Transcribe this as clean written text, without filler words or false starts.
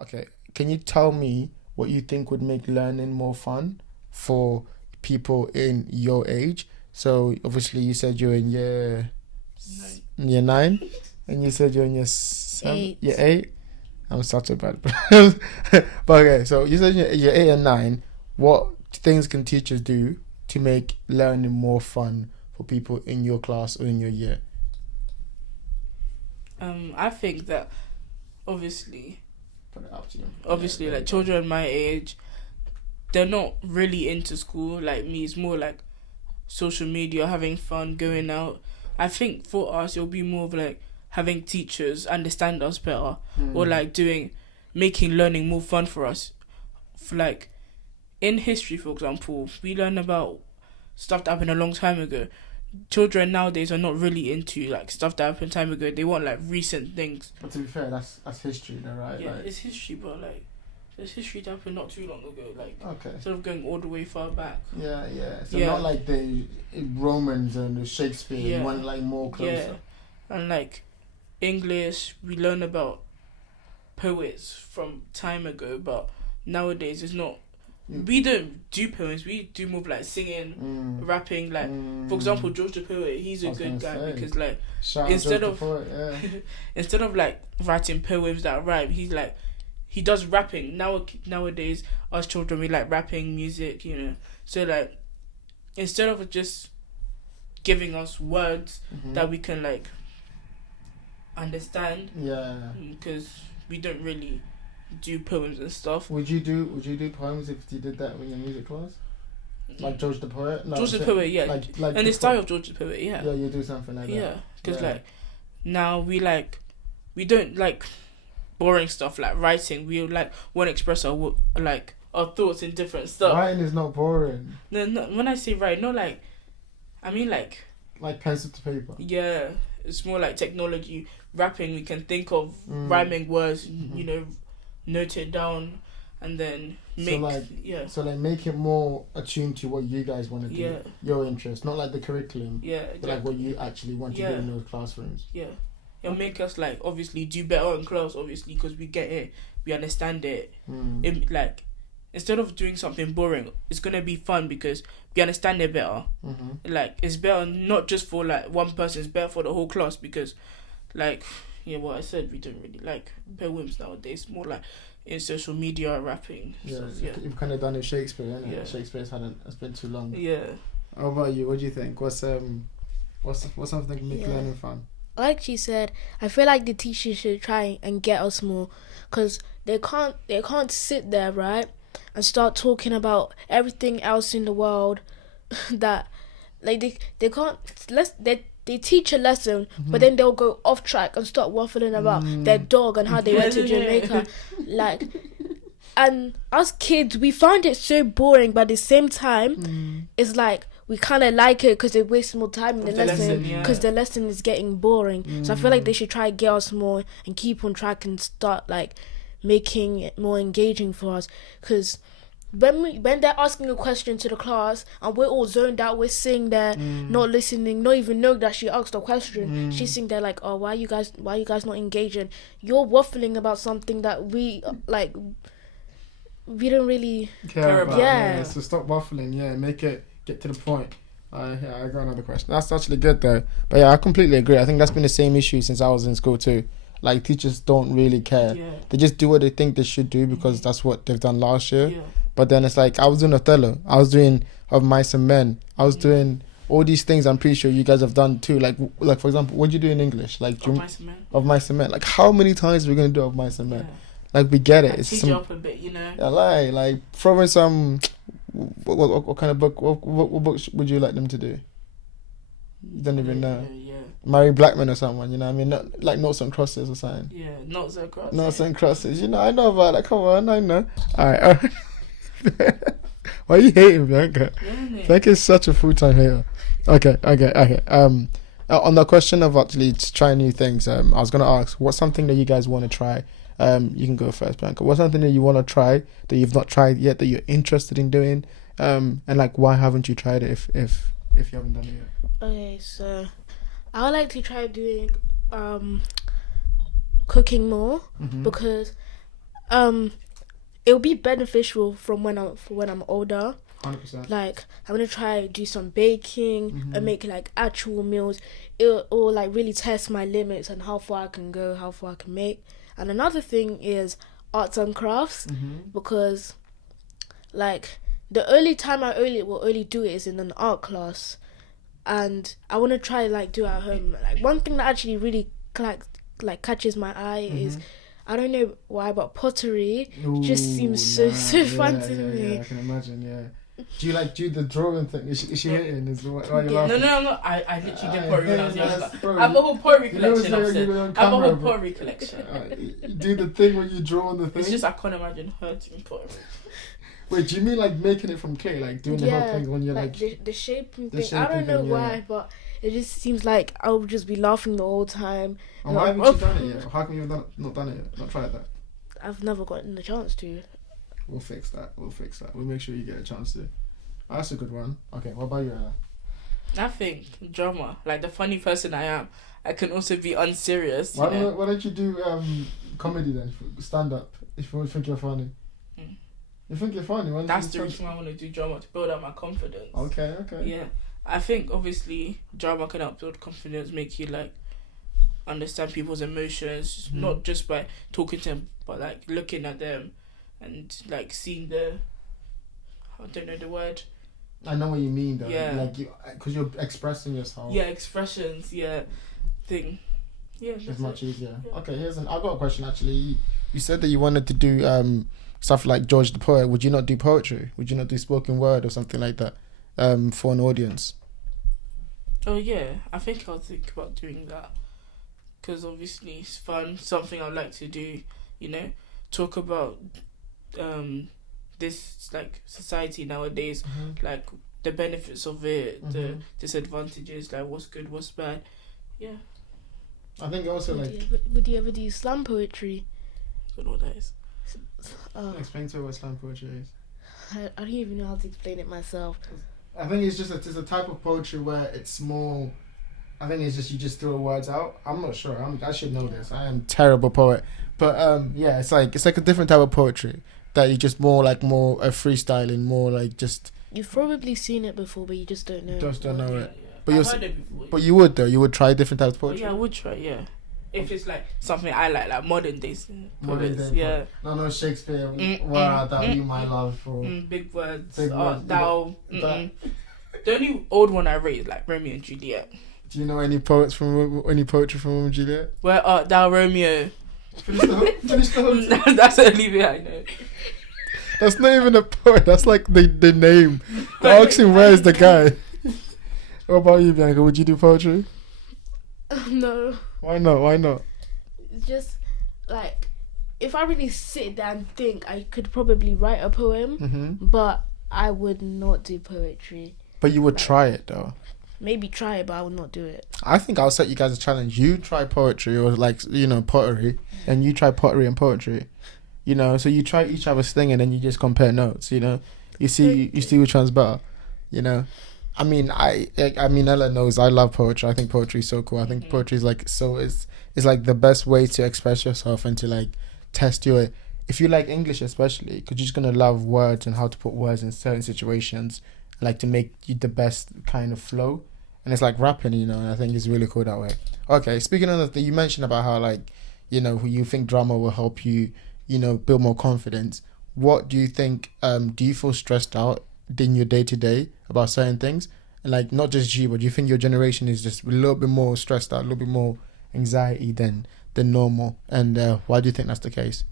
Okay, can you tell me what you think would make learning more fun for people in your age? So obviously you said you're in No. year nine, and you said you're in year Eight. eight. I'm such a bad person. But okay, so you said you're eight and nine. What things can teachers do to make learning more fun for people in your class or in your year? I think that obviously, Put it up to you. obviously, like children my age, they're not really into school like me. It's more like social media, having fun, going out. I think for us, it'll be more of like having teachers understand us better, or like making learning more fun for us. For like in history, for example, we learn about stuff that happened a long time ago. Children nowadays are not really into like stuff that happened time ago. They want like recent things. But to be fair, that's history, though, right? Yeah, Like, it's history, but like there's history that happened not too long ago. Like okay. instead of going all the way far back. Yeah, yeah. So Yeah. not like the Romans and the Shakespeare. Yeah. You want like more Yeah, closer. and like English, we learn about poets from time ago, but nowadays it's not. Mm. We don't do poems. We do more of like singing, rapping. Like for example, George the poet. He's I a was good gonna guy say. because like Shout instead out of- George the poet, yeah. instead of like writing poems that rhyme, he's like he does rapping. Nowadays, us children we like rapping music. So like instead of just giving us words that we can like understand, Yeah. because we don't really do poems and stuff. Would you do poems if you did that in your music class? Like George the poet? No, George the so- poet, yeah, Like and the style of George the poet, yeah, Yeah, you do something like that. yeah, because Yeah. like now we don't like boring stuff like writing. We like want to express our thoughts in different stuff. Writing is not boring. No, when I say write, not like I mean like Like pencil to paper. yeah, it's more like technology. Rapping, we can think of Mm. rhyming words, Mhm. note it down, and then So, make like, yeah, So like make it more attuned to what you guys want to do. yeah, Your interest, not like the curriculum, yeah, but like exactly. what you actually want to do Yeah. in those classrooms. Yeah, it'll make us like obviously do better in class, obviously, because we get it, we understand it. Mm. It like instead of doing something boring, it's gonna be fun because we understand it better. Mm-hmm. Like it's better not just for like one person, it's better for the whole class because, like, yeah, what I said, we don't really like poems nowadays. More like in social media rapping. Yeah, So, yeah, you've kind of done it Shakespeare, innit? Yeah. Shakespeare's it's been too long. yeah. How about you? What do you think? What's something that make Yeah. learning fun? Like she said, I feel like the teachers should try and get us more, because they can't sit there, right, and start talking about everything else in the world that like they can't they teach a lesson, but then they'll go off track and start waffling about their dog and how they went to Jamaica, like. And us kids, we find it so boring, but at the same time, it's like we kind of like it because they waste more time in the The lesson, lesson yeah. because the lesson is getting boring. So I feel like they should try to get us more and keep on track and start like making it more engaging for us. Because when they're asking a question to the class and we're all zoned out, we're sitting there not listening, not even know that she asked a question. She's sitting there like, oh, why you guys not engaging? You're waffling about something that we like. We don't really Care about, yeah. So stop waffling. Yeah, make it get to the point. Yeah, I got another question. That's actually good though. But yeah, I completely agree. I think that's been the same issue since I was in school too. Like teachers don't really care. Yeah. They just do what they think they should do because that's what they've done last year. Yeah. But then it's like I was doing Othello. I was doing Of Mice and Men. I was doing all these things. I'm pretty sure you guys have done too. Like for example, what do you do in English? Like Oh, nice, man. Of Mice and Men. Like how many times are we gonna do Of Mice and Men? Yeah. Like we get it. Like, It's teach some, you up a bit, yeah, like throw in some. What kind of book? What books would you like them to do? You don't even know. Yeah. Mary Blackman or someone. You know what I mean? Not like Notes and Crosses or something. Yeah. Not so cross. Notes and Crosses. You know, I know about that. Come on, I know. All right. Why are you hating, Bianca? Bianca is such a full-time hater. Okay. On the question of actually trying new things, I was gonna ask, what's something that you guys want to try? You can go first, Bianca. What's something that you want to try that you've not tried yet that you're interested in doing? And like, why haven't you tried it if you haven't done it yet? Okay, so I would like to try doing cooking more, because It'll be beneficial for when I'm older. 100%. Like, I'm gonna try do some baking Mm-hmm. and make like actual meals. It'll like really test my limits and how far I can go, how far I can make. And another thing is arts and crafts, Mm-hmm. because like the only time I will only do it is in an art class, and I want to try like do it at home. Like one thing that actually really like catches my eye is, I don't know why, but pottery just seems so fun to me. Yeah, I can imagine. Yeah. Do you like do the drawing thing? Is she hitting? Is why you're Yeah. laughing? No, I'm not. I literally did pottery when I was younger. bro, I have a whole pottery you know collection it's like upstairs. you're on I have a camera, whole bro. pottery collection. You do the thing when you draw on the thing. It's just I can't imagine her doing pottery. Wait, do you mean like making it from clay, like doing the whole thing when you're like? the shaping the thing. I don't shaping know thing, yeah. why, but it just seems like I'll just be laughing the whole time. And why haven't you done it yet? How come you've not done it yet? Not tried that? I've never gotten the chance to. We'll fix that. We'll make sure you get a chance to. Oh, that's a good one. Okay, what about you, Ella? I think drama, like the funny person I am, I can also be unserious. Why You know? don't you do comedy then? Stand up. If you think you're funny. Mm. You think you're funny? Why don't That's you the try- reason why I want to do drama, to build up my confidence. Okay. Yeah, I think obviously drama can help build confidence, make you like understand people's emotions, Mhm. not just by talking to them, but like looking at them and like seeing I don't know the word. I know what you mean though. Yeah. Like because you're expressing yourself. Yeah, expressions. Yeah, thing. Yeah, It's that's much it. easier. Yeah. Okay, I got a question actually. You said that you wanted to do stuff like George the Poet. Would you not do poetry? Would you not do spoken word or something like that for an audience? Oh yeah, I think I'll think about doing that because obviously it's fun. Something I'd like to do. You know, talk about this like society nowadays, like the benefits of it, the Mhm. disadvantages, like what's good, what's bad. Yeah, I think also like Would you ever do slam poetry? I don't know what that is. explain to her what slam poetry is. I don't even know how to explain it myself. I think it's a type of poetry where it's more. I think it's just you just throw words out. I'm not sure. I should know this. I am terrible poet, but yeah, it's like a different type of poetry that you just more freestyling, more like just. You've probably seen it before, but you just don't know. Just don't know Yeah, it. yeah. But I've you're heard it before. But you would though. You would try different types of Oh, poetry. yeah, I would try. Yeah, if it's like something I like modern days Modern poets. day Yeah, No, Shakespeare. Mm, Where mm, art thou, mm, you my mm, love for. big words. Big words. Thou. That- The only old one I read is like Romeo and Juliet. Do you know any poetry from Romeo and Juliet? Where art thou, Romeo? Finish the whole. That's the only bit I know. That's not even a poet. That's like the name. They're asking where is the guy. What about you, Bianca? Would you do poetry? No, Why not? it's just like if I really sit there and think, I could probably write a poem, Mm-hmm. but I would not do poetry. But you would try it though. Maybe try it, but I would not do it. I think I'll set you guys a challenge. You try poetry or pottery, and you try pottery and poetry. So you try each other's thing, and then you just compare notes. You see which one's better. I mean, Ella knows I love poetry. I think poetry is so cool. I think poetry is like it's like the best way to express yourself and to like test your. If you like English especially, because you're just gonna love words and how to put words in certain situations, like to make you the best kind of flow. And it's like rapping, and I think it's really cool that way. Okay, speaking of that, you mentioned about how like, you think drama will help you, build more confidence. What do you think? Do you feel stressed out in your day to day about certain things? And like not just you, but do you think your generation is just a little bit more stressed out, a little bit more anxiety than normal? And why do you think that's the case?